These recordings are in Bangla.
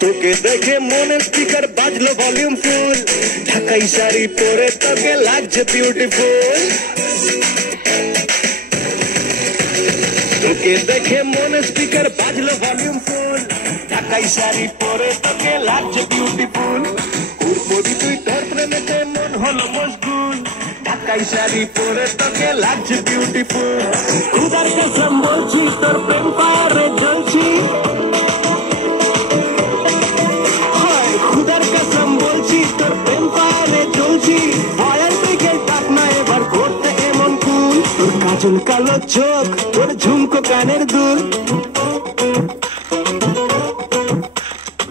তোকে দেখে মনে স্পিকার বাজলো ভলিউম ফুল, ঢাকাই শাড়ি পরে তোকে লাগছে বিউটিফুল। তোকে দেখে মনে স্পিকার বাজলো ভলিউম ফুল, ঢাকাই শাড়ি পরে তোকে লাগছে বিউটিফুল। কুরমুরি তুই তোর প্রেমেতে মন হলো মশগুল, ঢাকাই শাড়ি পরে তোকে লাগছে বিউটিফুল। খুদার কসম বলছি তোর প্রেম পারে জ্বলছি, খুদার কসম বলছি তোর প্রেম পারে জ্বলছি। ফায়ার ব্রিগেড ডাক না এবার করতে এমন কুল, তোর কাজল কালো চোখ, তোর ঝুমকো কানের দুল,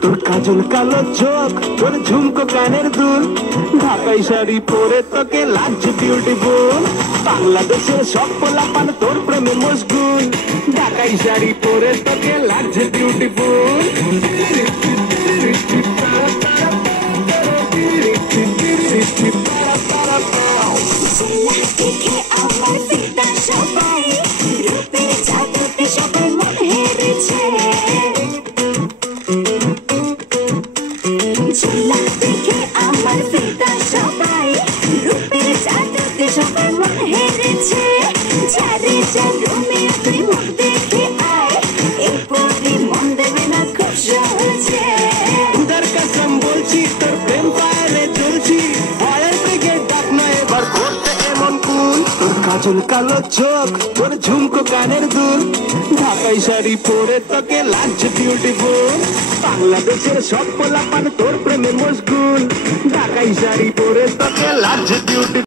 তোর কাজল কালো চোখ, তোর ঝুমকো কানের দুল, ঢাকাই শাড়ি পরে তোকে লাগছে বিউটিফুল। বাংলাদেশের সব পোলাপান তোর প্রেমে মশগুল, ঢাকাই শাড়ি পরে তোকে লাগছে বিউটিফুল। দেখে আমার ফিদা সবাই, রূপের জাদুতে সবার মন হেরেছে। ঝোলা দেখে আমার ফিদা সবাই, রূপের জাদুতে সবার মন হেরেছে। যারে যার রুমে তুই মুখ দেখে আয়, এরপরে মন দেবে না খুব সহজে। খুদার কসম বলছি তোর প্রেম পারে জ্বলছি, ফায়ার ব্রিগেড ডাক না এবার করতে এমন কুল, তোর কাজল কালো চোখ, তোর ঝুমকো কানের দুল, ঢাকাই শাড়ি পরে তোকে লাগছে বিউটিফুল। বাংলাদেশের সব পোলাপান তোর প্রেমে মশগুল, ঢাকাই শাড়ি পরে তোকে লাগছে বিউটিফুল।